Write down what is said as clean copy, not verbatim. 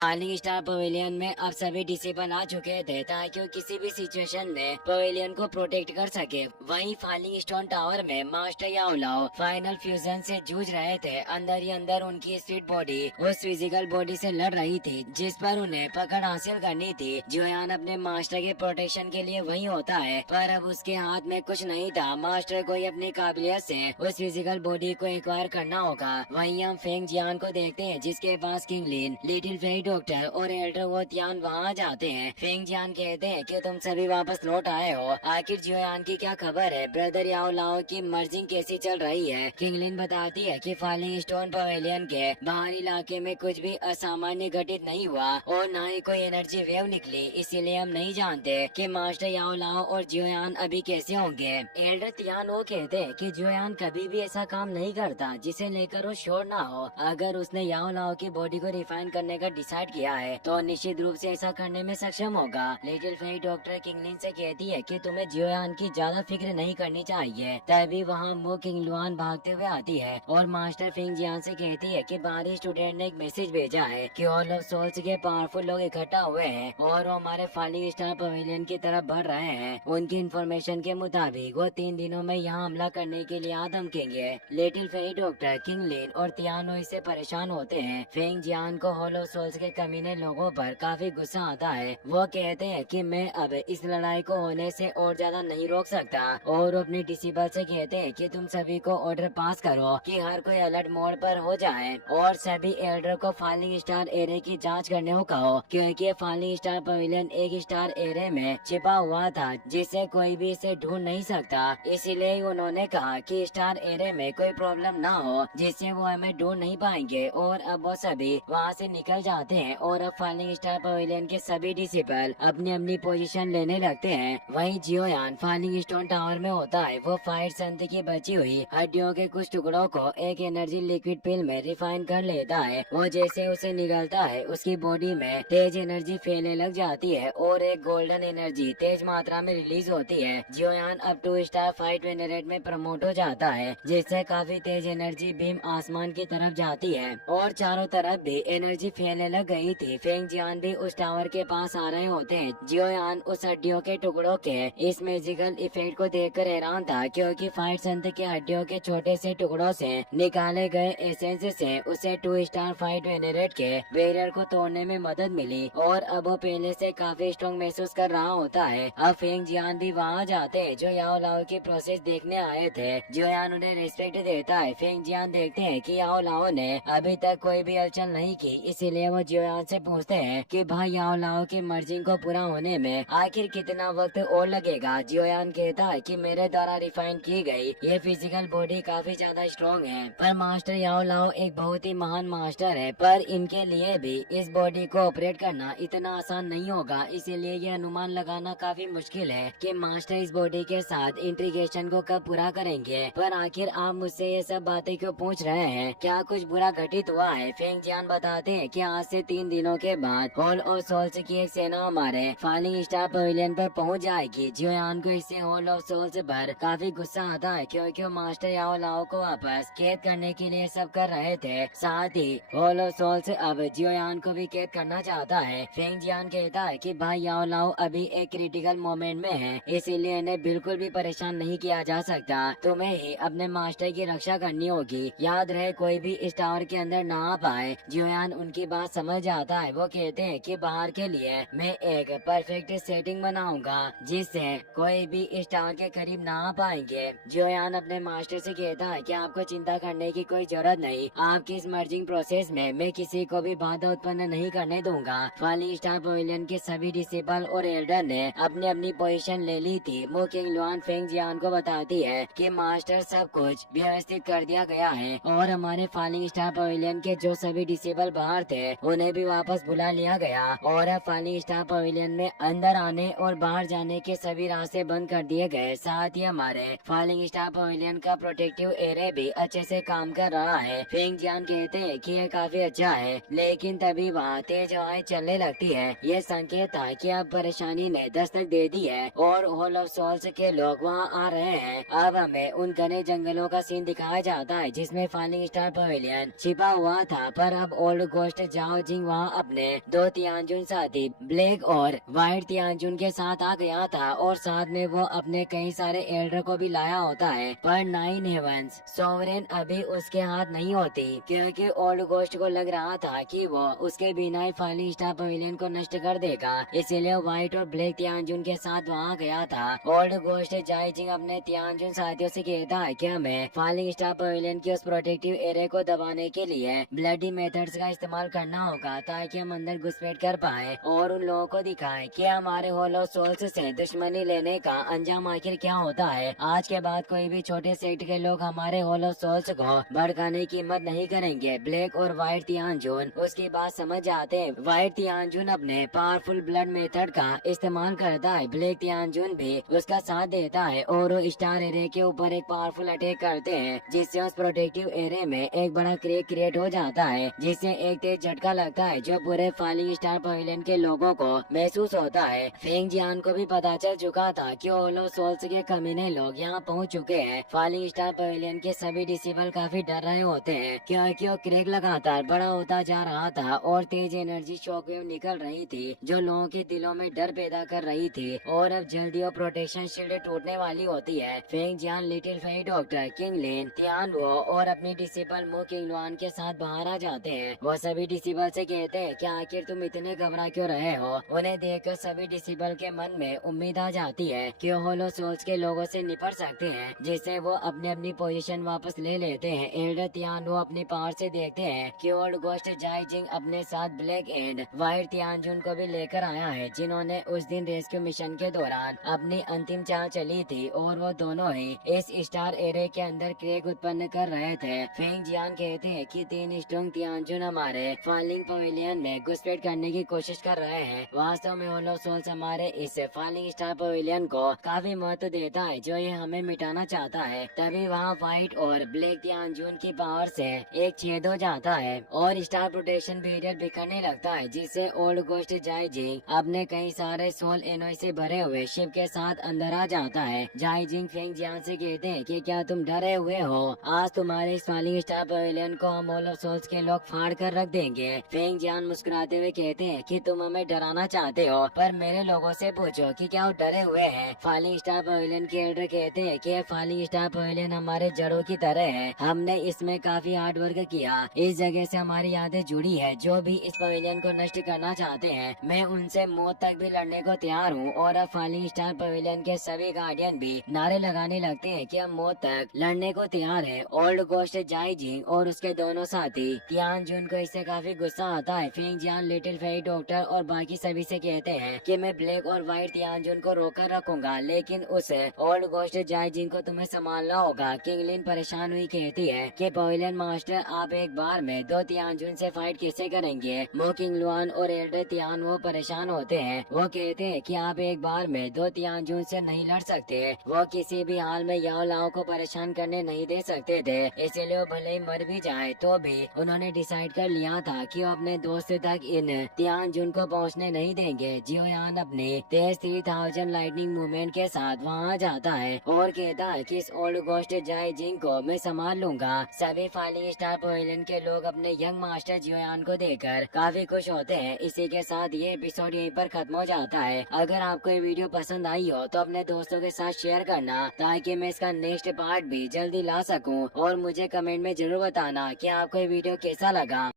Falling star pavilion में अब सभी डिसेबल आ चुके थे ताकि वो किसी भी सिचुएशन में पवेलियन को प्रोटेक्ट कर सके। वहीं फॉलिंग स्टोन टावर में मास्टर याओलाओ फाइनल फ्यूजन से जूझ रहे थे। अंदर ही अंदर उनकी स्वीट बॉडी उस फिजिकल बॉडी से लड़ रही थी जिस पर उन्हें पकड़ हासिल करनी थी। जोयान अपने मास्टर के प्रोटेक्शन के लिए वही होता है, पर अब उसके हाथ में कुछ नहीं था। मास्टर को ही अपनी काबिलियत से उस फिजिकल बॉडी को एक्वायर करना होगा। वहीं हम फेंग जियान को देखते हैं जिसके पास किंगलिन, लिटिल फेई डॉक्टर और एल्डर वो तियान वहाँ जाते हैं। फेंग जियान कहते हैं कि तुम सभी वापस लौट आए हो, आखिर जोयान की क्या खबर है? ब्रदर याओ लाओ की मर्जिंग कैसी चल रही है? किंगलिन बताती है कि फॉलिंग स्टोन पवेलियन के बाहरी इलाके में कुछ भी असामान्य घटित नहीं हुआ और न ही कोई एनर्जी वेव निकली, इसीलिए हम नहीं जानते कि मास्टर याओ लाओ और जोयान अभी कैसे होंगे। एल्डर तियान वो कहते हैं कि जोयान कभी भी ऐसा काम नहीं करता जिसे लेकर वो श्योर ना हो। अगर उसने याओ लाओ की बॉडी को रिफाइन करने का डिसाइड किया है तो निश्चित रूप से ऐसा करने में सक्षम होगा। लिटिल फेई डॉक्टर किंगलिन से कहती है कि तुम्हें जोयान की ज्यादा फिक्र नहीं करनी चाहिए। तभी वहाँ मो किंगलुआन भागते हुए आती है और मास्टर फिंग जियान से कहती है कि बाहरी स्टूडेंट ने एक मैसेज भेजा है कि ऑल ऑफ सोल्स के पावरफुल लोग इकट्ठा हुए हैं और वो हमारे फॉलिंग स्टार पवेलियन की तरफ बढ़ रहे हैं। उनकी इन्फॉर्मेशन के मुताबिक वो 3 दिनों में यहाँ हमला करने के लिए धमकेंगे। लिटिल फेई डॉक्टर, किंगलिन और तियानो इससे परेशान होते हैं। फेंग जियान को हॉलो सोल्स के कमीने लोगों पर काफी गुस्सा आता है। वो कहते हैं कि मैं अब इस लड़ाई को होने से और ज्यादा नहीं रोक सकता और अपने डिसिबल से कहते हैं कि तुम सभी को ऑर्डर पास करो कि हर कोई अलर्ट मोड पर हो जाए और सभी एल्डर को फॉलिंग स्टार एरे की जांच करने को कहो, क्योंकि फॉलिंग स्टार पवेलियन एक स्टार एरे में छिपा हुआ था जिससे कोई भी इसे ढूंढ नहीं सकता। इसीलिए उन्होंने कहा कि स्टार एरे में कोई प्रॉब्लम ना हो जिससे वो हमें ढूंढ नहीं पाएंगे। और अब वो सभी वहाँ से निकल जाते हैं और अब फॉलिंग स्टार पवेलियन के सभी डिसिबल अपनी अपनी पोजीशन लेने लगते हैं। वहीं जियोयान फॉलिंग स्टोन टावर में होता है। वो फायर संत की बची हुई हड्डियों के कुछ टुकड़ों को एक एनर्जी लिक्विड पिल में रिफाइन कर लेता है। वो जैसे उसे निगलता है उसकी बॉडी में तेज एनर्जी फैलने लग जाती है और एक गोल्डन एनर्जी तेज मात्रा में रिलीज होती है। जियोयान अब 2 स्टार फाइट वेनरेट में प्रमोट हो जाता है जिससे काफी तेज एनर्जी बीम आसमान की तरफ जाती है और चारों तरफ भी एनर्जी फैलने लग गई थी। फेंग जियान भी उस टावर के पास आ रहे होते हैं। जियोयान उस हड्डियों के टुकड़ों के इस मैजिकल इफेक्ट को देखकर हैरान था, क्योंकि फाइट संत के हड्डियों के छोटे से टुकड़ों से निकाले गए एसेंस से उसे 2 स्टार फाइट वेनरेट के बैरियर को तोड़ने में मदद मिली और अब वो पहले से काफी स्ट्रॉन्ग महसूस कर रहा होता है। अब फेंग जियान भी वहाँ जाते हैं जो याओ लाओ की प्रोसेस देखने आए थे। जियोयान उन्हें रिस्पेक्ट देता है। फेंग जियान देखते हैं कि याओ लाओ ने अभी तक कोई भी हलचल नहीं की, इसीलिए वो जियोयान से पूछते हैं कि भाई याओ लाओ की मर्जिंग को पूरा होने में आखिर कितना वक्त और लगेगा। जियोयान कहता है कि मेरे द्वारा रिफाइन की गई ये फिजिकल बॉडी काफी ज्यादा स्ट्रॉन्ग है, पर मास्टर याओ लाओ एक बहुत ही महान मास्टर है, पर इनके लिए भी इस बॉडी को ऑपरेट करना इतना आसान नहीं होगा। इसीलिए ये अनुमान लगाना काफी मुश्किल है कि मास्टर इस बॉडी के साथ इंटीग्रेशन को कब पूरा करेंगे। पर आखिर आप मुझसे ये सब बातें क्यों पूछ रहे हैं? क्या कुछ बुरा घटित हुआ है? फेंग जियान बताते हैं कि आज से 3 दिनों के बाद हॉल ऑफ सोल्स की एक सेना हमारे फॉलिंग स्टार पवेलियन पर पहुंच जाएगी। जियोयान को इससे हॉल ऑफ सोल्स पर काफी गुस्सा आता है, क्योंकि वो मास्टर याओ लाओ को वापस कैद करने के लिए सब कर रहे थे। साथ ही हॉल ऑफ सोल्स अब जियोयान को भी कैद करना चाहता है। फेंग जियान कहता है कि भाई याओ लाओ अभी एक क्रिटिकल मोमेंट में है, इसीलिए इन्हें बिल्कुल भी परेशान नहीं किया जा सकता। तुम्हें ही अपने मास्टर की रक्षा करनी होगी। याद रहे कोई भी इस टावर के अंदर ना आ पाए। जियोयान उनकी बात समझ जाता है। वो कहते हैं कि बाहर के लिए मैं एक परफेक्ट सेटिंग बनाऊंगा जिससे कोई भी इस टावर के करीब ना आ पाएंगे। जियोयान अपने मास्टर से कहता है कि आपको चिंता करने की कोई जरूरत नहीं, आपकी इस मर्जिंग प्रोसेस में मैं किसी को भी बाधा उत्पन्न नहीं करने दूंगा। फॉलिंग स्टार पवेलियन के सभी डिसिबल और एल्डर ने अपनी अपनी पोजीशन ले ली थी। मो किंगलुआन फेंग जियान को बताती है कि मास्टर सब कुछ व्यवस्थित कर दिया गया है और हमारे फॉलिंग स्टार पवेलियन के जो सभी डिसेबल बाहर थे उन्हें भी वापस बुला लिया गया और अब फॉलिंग स्टार पवेलियन में अंदर आने और बाहर जाने के सभी रास्ते बंद कर दिए गए। साथ ही हमारे फॉलिंग स्टार पवेलियन का प्रोटेक्टिव एरिया भी अच्छे से काम कर रहा है। फेंग जियान कहते हैं कि यह काफी अच्छा है, लेकिन तभी वहाँ तेज हवाएं चलने लगती है। ये संकेत था कि अब परेशानी ने दस्तक दे दी है और हॉल ऑफ सोल्स के लोग वहाँ आ रहे हैं। अब हमें उन घने जंगलों का सीन दिखाया जाता है जिसमें फॉलिंग स्टार पवेलियन छिपा हुआ था, पर अब ओल्ड गोस्ट जाओ जाइजिंग वहाँ अपने 2 तियानजुन साथी ब्लैक और व्हाइट तियानजुन के साथ आ गया था और साथ में वो अपने कई सारे एल्डर को भी लाया होता है, पर 9 हेवंस सोवरेन अभी उसके हाथ नहीं होती क्योंकि ओल्ड गोस्ट को लग रहा था कि वो उसके बिना ही फाइलिंग स्टार पवेलियन को नष्ट कर देगा, इसीलिए व्हाइट और ब्लैक तियानजुन के साथ वहाँ गया था। ओल्ड गोस्ट जाइजिंग अपने तियानजुन साथियों से कहता है कि हमें फाइलिंग स्टार पवेलियन के उस प्रोटेक्टिव एरिया को दबाने के लिए ब्लडी मेथड्स का इस्तेमाल करना होगा ताकि हम अंदर घुसपैठ कर पाए और उन लोगों को दिखाए कि हमारे होलो सोल्स से दुश्मनी लेने का अंजाम आखिर क्या होता है। आज के बाद कोई भी छोटे सेक्ट के लोग हमारे होलो सोल्स को भड़काने की हिम्मत नहीं करेंगे। ब्लैक और व्हाइट तियानजुन उसकी बात समझ जाते हैं। व्हाइट तियानजुन अपने पावरफुल ब्लड मेथड का इस्तेमाल करता है, ब्लैक तियानजुन भी उसका साथ देता है और वो स्टार एरिया के ऊपर एक पावरफुल अटैक करते हैं जिससे उस प्रोटेक्टिव एरिया में एक बड़ा क्रैक क्रिएट हो जाता है जिससे एक तेज झटका लगता है जो पूरे फाइलिंग स्टार पवेलियन के लोगों को महसूस होता है। फेंग जियान को भी पता चल चुका था कि होलो सोल्स के कमीने लोग यहाँ पहुँच चुके हैं। फाइलिंग स्टार पवेलियन के सभी डिसेबल काफी डर रहे होते हैं क्योंकि वो क्रैक लगातार बड़ा होता जा रहा था और तेज एनर्जी शॉकवेव निकल रही थी जो लोगों के दिलों में डर पैदा कर रही थी और अब जल्दी वो प्रोटेक्शन शील्ड टूटने वाली होती है। फेंग जियान, लिटिल फेई डॉक्टर, किंग लिन, तियान वो और अपनी डिसेबल मो किंग लुआन के साथ बाहर आ जाते हैं। वो सभी डिसेबल से कहते हैं कि आखिर तुम इतने घबरा क्यों रहे हो। उन्हें देखकर सभी डिसेबल के मन में उम्मीद आ जाती है कि होलो सोल्स के लोगों से निपट सकते हैं जिससे वो अपनी अपनी पोजीशन वापस ले लेते हैं। एल्डर तियान वो अपनी पावर से देखते हैं कि ओल्ड गोस्ट जाइजिंग अपने साथ ब्लैक एंड व्हाइट तियानजुन को भी लेकर आया है जिन्होंने उस दिन रेस्क्यू मिशन के दौरान अपनी अंतिम चाल चली थी और वो दोनों ही इस स्टार एरिया के अंदर क्रैक उत्पन्न कर रहे थे। फेंग जियान कहते हैं कि 3 स्ट्रॉन्ग तियानजुन हमारे फाइलिंग पवेलियन में घुसपैठ करने की कोशिश कर रहे हैं। वास्तव में होलो सोल्स हमारे इस फाइलिंग स्टार पवेलियन को काफी महत्व देता है जो ये हमें मिटाना चाहता है। तभी वहाँ व्हाइट और ब्लैक तियानजुन की पावर से एक छेद हो जाता है और स्टार प्रोटेक्शन बैरियर बिखरने लगता है जिससे ओल्ड गोस्ट जाइजिंग अपने कई सारे सोल एनोई से भरे हुए शिप के साथ अंदर आ जाता है। जाइजिंग फेंग जियान से कहते हैं कि क्या तुम डरे हुए हो, आज तुम्हारे इस फाइलिंग स्टार पवेलियन को हम होलो सोल्स के लोग फाड़ कर रख देंगे। फेंग जियान मुस्कुराते हुए कहते हैं कि तुम हमें डराना चाहते हो पर मेरे लोगों से पूछो कि क्या वो डरे हुए हैं। फाइलिंग स्टार पवेलियन के एल्डर कहते हैं कि फाइलिंग स्टार पवेलियन हमारे जड़ों की तरह है, हमने इसमें काफी हार्ड वर्क किया, इस जगह से हमारी यादें जुड़ी है। जो भी इस पवेलियन को नष्ट करना चाहते हैं मैं उनसे मौत तक भी लड़ने को तैयार हूँ। और अब फाइलिंग स्टार पवेलियन के सभी गार्डियन भी नारे लगाने लगते हैं कि हम मौत तक लड़ने को तैयार है। ओल्ड गोस्ट जाइजिंग और उसके दोनों साथी तियानजुन को इससे काफी गुस्सा आता है। फेंग जियान, लिटिल फेई डॉक्टर और बाकी सभी से कहते हैं कि मैं ब्लैक और व्हाइट तियानजुन को रोकर रखूंगा लेकिन उस ओल्ड गोस्ट जाइजिंग को तुम्हें संभालना होगा। किंगलिन परेशान हुई कहती है कि पवेलियन मास्टर आप एक बार में 2 तियानजुन से फाइट कैसे करेंगे। मो किंग लुआन और एल्डर तियान वो परेशान होते हैं, वो कहते हैं कि आप एक बार में 2 तियानजुन से नहीं लड़ सकते। वो किसी भी हाल में याओ लाओ को परेशान करने नहीं दे सकते थे, इसीलिए वो भले ही मर भी जाए तो भी उन्होंने डिसाइड कर लिया था कि वो अपने दोस्त तक इन तियानजुन को पहुंचने नहीं देंगे। जियोयान अपने तेज 3000 लाइटनिंग मूवमेंट के साथ वहां जाता है और कहता है कि इस ओल्ड गोस्ट जाइजिंग को मैं संभाल लूंगा। सभी फाइलिंग स्टार पवेलियन के लोग अपने यंग मास्टर जियोयान को देखकर काफी खुश होते हैं। इसी के साथ ये एपिसोड यहीं पर खत्म हो जाता है। अगर आपको ये वीडियो पसंद आई हो तो अपने दोस्तों के साथ शेयर करना ताकि मैं इसका नेक्स्ट पार्ट भी जल्दी ला सकूं और मुझे कमेंट में जरूर बताना कि आपको ये वीडियो कैसा लगा।